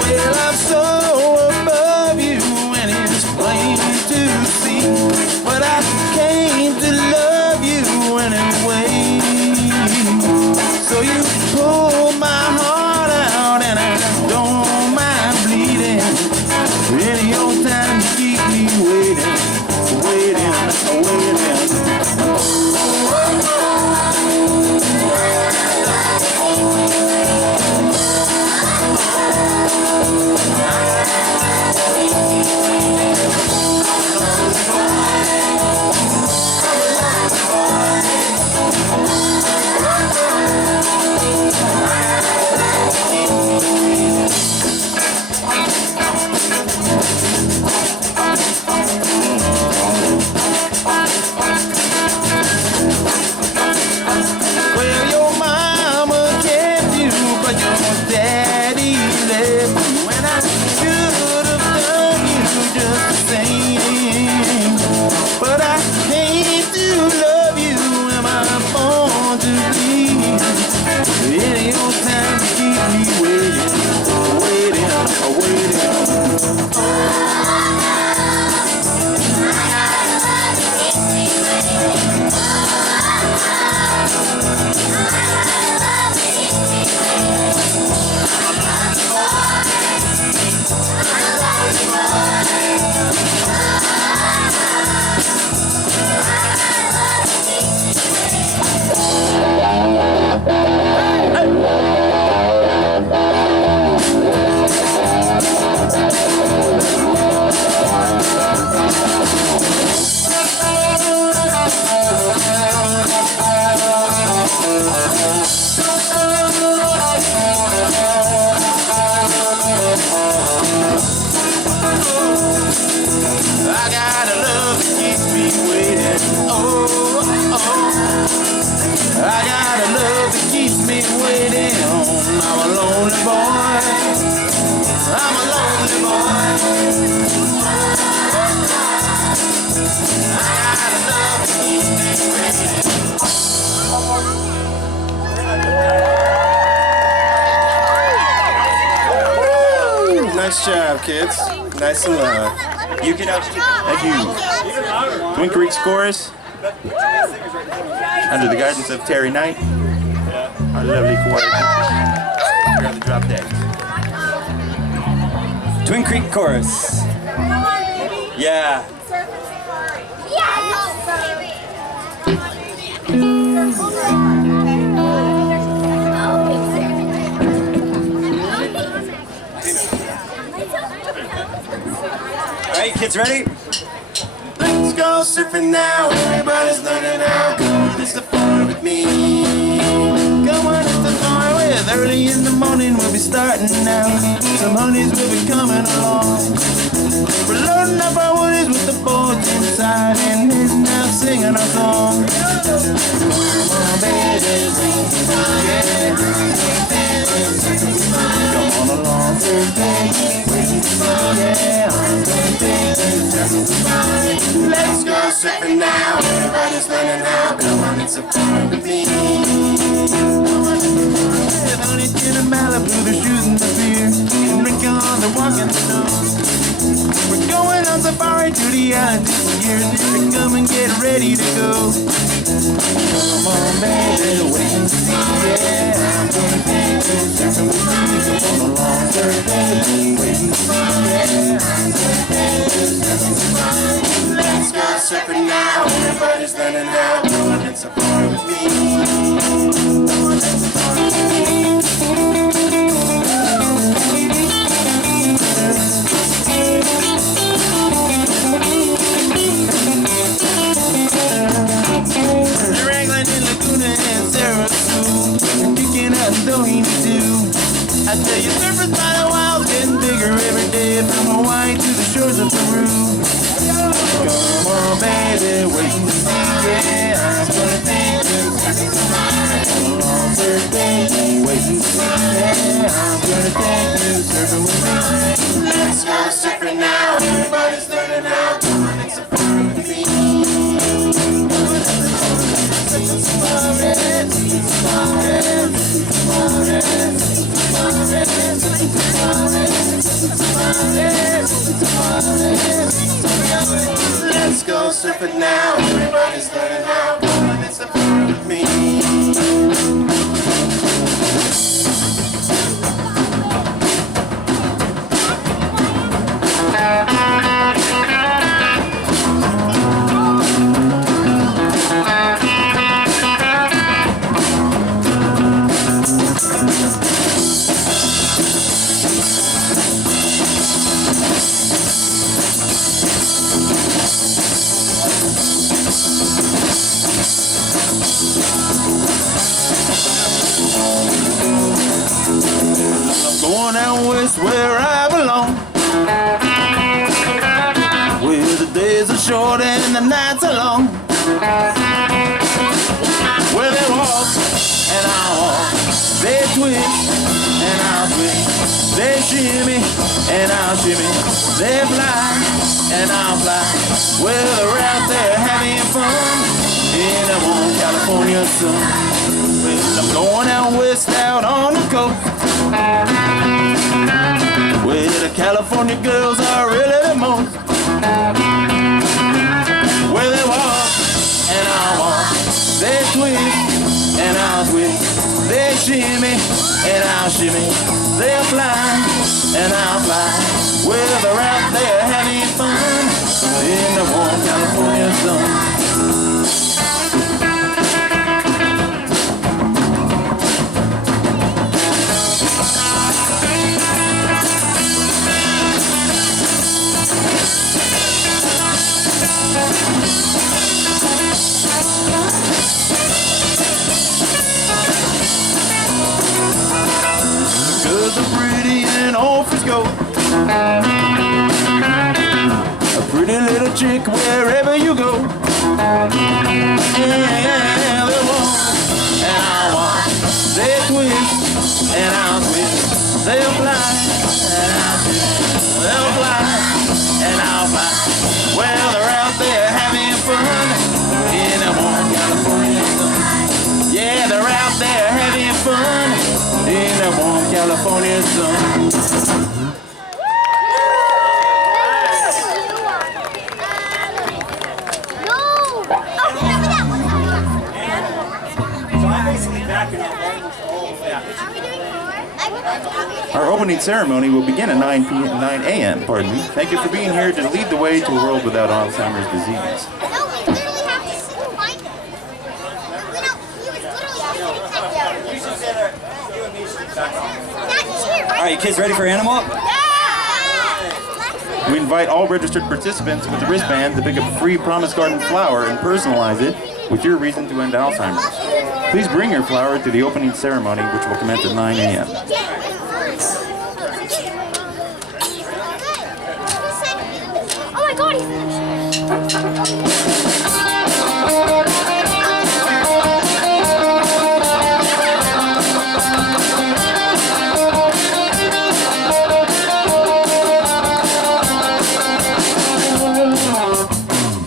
Well, I'm so above you, and it's plain to see. But I came to love you anyway. So you pull my heart out, and I don't mind bleeding. Any old time to keep me waiting, waiting, waiting. Well, your mama kept you, but your daddy left you, and I should have done you just the same. But I hate to love you, am I born to bleed? Any old time to keep me waiting, waiting, waiting. I got a love that keeps me waiting. Oh, oh. I got a love that keeps me waiting. I'm a lonely boy. I'm a lonely boy. I got a love that keeps me waiting. Nice job, kids. Nice and loud. You can out. Thank you. Twin Creeks Chorus. Under the guidance of Terry Knight. Our lovely choir. We're on the drop deck. Twin Creek Chorus. Yeah. All right, kids ready? Let's go surfing now. Everybody's learning how good it's the fun with me. Come on, it's the far with. Early in the morning we'll be starting now. Some honeys will be coming along. We're loading up our woodies with the boards inside and heading out singing our song. Come on, baby, yeah. Come on along, baby. Yeah, let's go surfing now. Everybody's learning how. Come on, it's a fun with me. Honey, gin and Malibu, they're shooting the beer. And Rick on, they're walking the snow. We're going on safari to the island this year. If you come and get ready to go. Come on, baby, wait and see. Yeah, I'm gonna take you surfing with me. Come on along, baby, wait and see. Yeah, I'm gonna take you surfing with me. Let's go surfing now. Everybody's learning how. Come on, it's a fun with me. Come on, it's a fun with me. You're angling in Laguna and Sarasota. You're kicking out Doheny too. I tell you, surfers by the wild getting bigger every day. From Hawaii to the shores of Peru. Come on, baby, wait and see. Yeah, I'm gonna take you. Come along, baby, wait and see. Yeah, I'm gonna take you surfing with me. Let's go surfing now. Everybody's learning how. Come on, it's a fun with me. Come on, it's a fun with me. Let's go surfing now. Everybody's learning how. Come on, it's a fun with me. Going out west where I belong, where the days are short and the nights are long, where they walk and I walk, they twist and I'll twist, they shimmy and I'll shimmy, they fly and I'll fly, where they're out there having fun in the warm California sun. Well, I'm going out west out on the coast, where the California girls are really the most, where they walk and I'll walk, they twist and I'll twist, they shimmy and I'll shimmy, they'll fly and I'll fly, where they're out there having fun in the warm California sun. Girls are pretty in old Frisco, a pretty little chick wherever you go. Yeah, they walk and I'll walk, they twist and I'll twist, they'll fly and I'll twist, they'll fly and I'll fly, well they're out there having fun in a warm California sun. Yeah, they're out there having fun in a warm California sun. Our opening ceremony will begin at 9 a.m. Pardon me. Thank you for being here to lead the way to a world without Alzheimer's disease. No, we literally have to find him. He was literally sitting All right, you kids ready for Animal? We invite all registered participants with the wristband to pick up a free Promise Garden flower and personalize it with your reason to end Alzheimer's. Please bring your flower to the opening ceremony, which will commence at 9 a.m. Oh my god, he's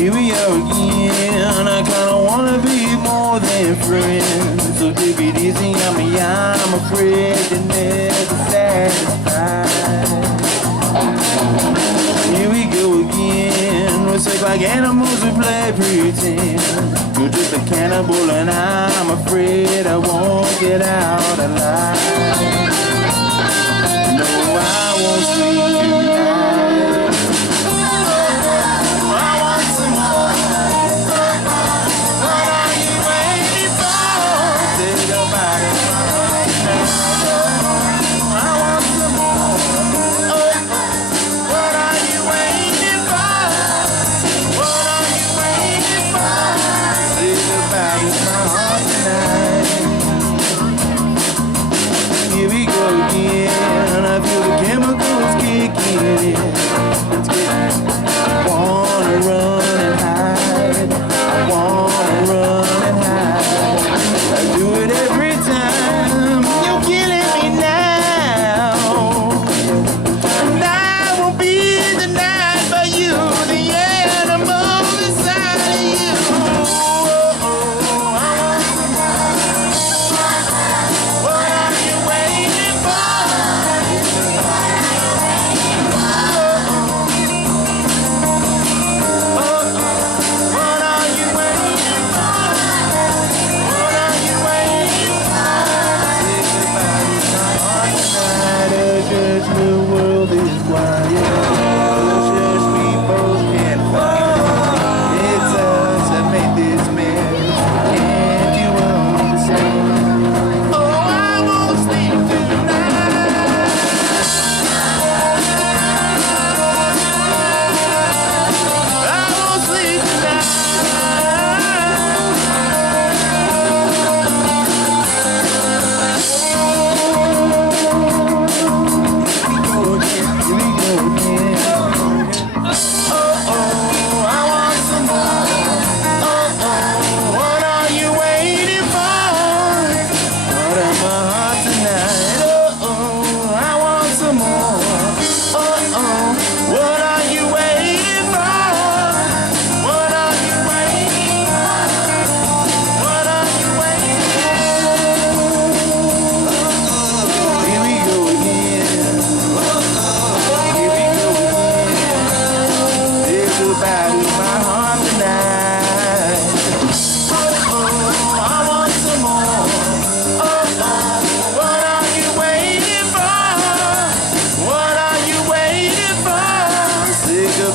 Here we are again, I kinda wanna be more than friends. So take it easy on me, I'm afraid you're never satisfied. Here we go again, we'll take like animals who play pretend. You're just a cannibal and I'm afraid I won't get out alive. No, I won't sleep tonight. I want some more. What are you waiting for? Take a bite of I want some more. Oh, what are you waiting for? What are you waiting for? Take a bite of my heart tonight. Here we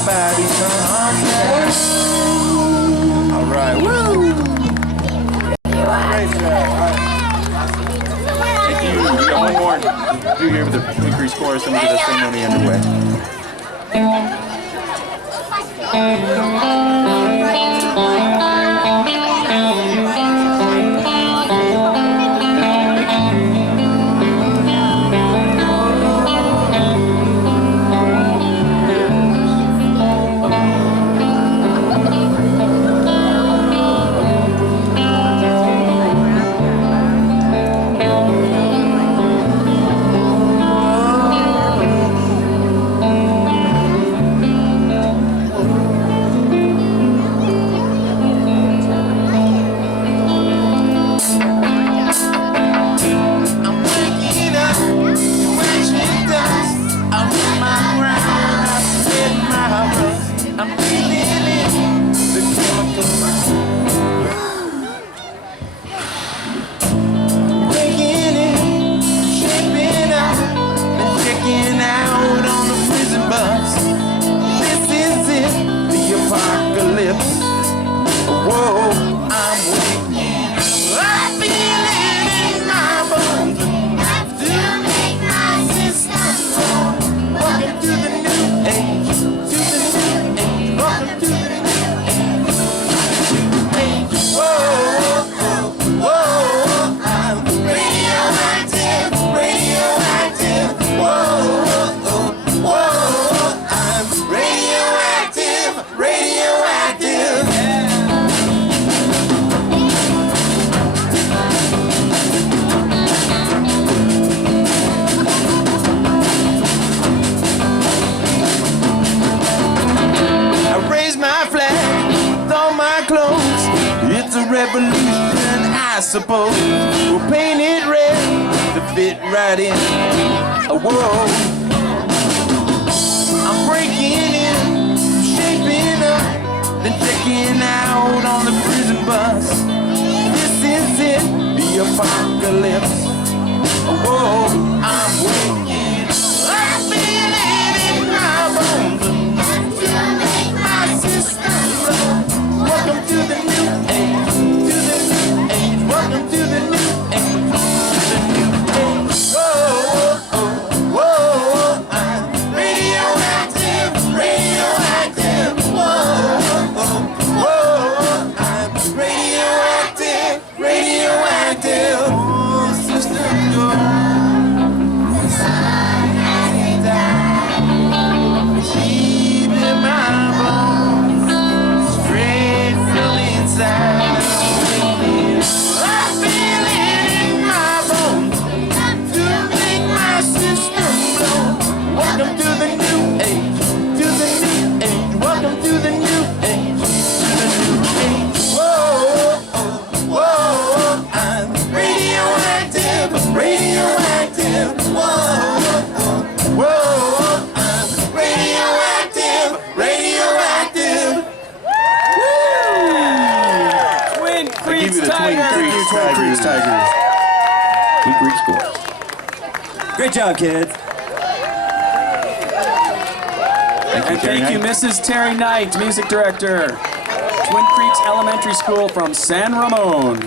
Everybody's on down. All right, woo! Great job. All right. Thank you. We got one more to do here with the Twin Creeks chorus, and we'll get the ceremony underway. Revolution, I suppose. We'll paint it red to fit right in. Whoa. I'm breaking in, shaping up, then checking out on the prison bus. This is it, the apocalypse. Whoa, I'm waking. I feel it in my bones enough to make my system blow. Welcome to the new age. Welcome to the new age, to the new age. Whoa, whoa, whoa, I'm radioactive, radioactive. Whoa, whoa, whoa, I'm radioactive, radioactive. Oh, sister, go. The sun hasn't died. Deep in my bones, straight from the inside. Welcome to the new age, to the new age. Welcome to the new age, to the new age. Whoa, whoa, I'm radioactive, radioactive. Whoa, whoa, I'm radioactive, radioactive. Woo! Twin Creeks Twin Tigers. Creeks Tigers. Twin Creeks scores. Great job, kids. And thank you, Mrs. Terry Knight, music director, Twin Creeks Elementary School from San Ramon.